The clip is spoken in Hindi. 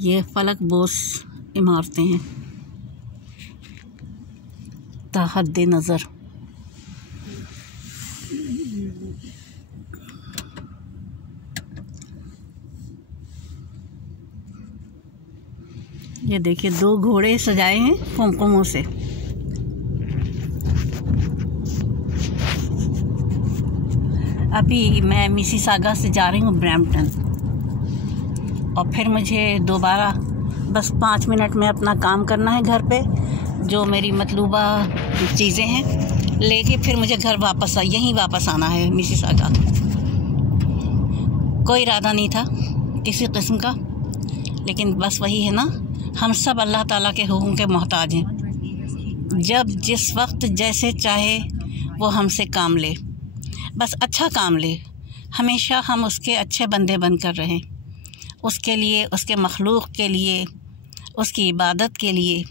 ये फलक बोस इमारतें हैं ताहद्दे नज़र। ये देखिए 2 घोड़े सजाए हैं कुमकुमों से। अभी मैं मिसिसागा से जा रही हूँ ब्रैम्पटन, और फिर मुझे दोबारा बस 5 मिनट में अपना काम करना है घर पे, जो मेरी मतलूबा चीज़ें हैं लेके फिर मुझे घर यहीं वापस आना है मिसिसागा। कोई इरादा नहीं था किसी किस्म का, लेकिन बस वही है ना, हम सब अल्लाह ताला के हुक्म के मोहताज हैं। जब जिस वक्त जैसे चाहे वो हमसे काम ले, बस अच्छा काम ले, हमेशा हम उसके अच्छे बंदे बनकर रहें, उसके लिए, उसके मखलूक के लिए, उसकी इबादत के लिए।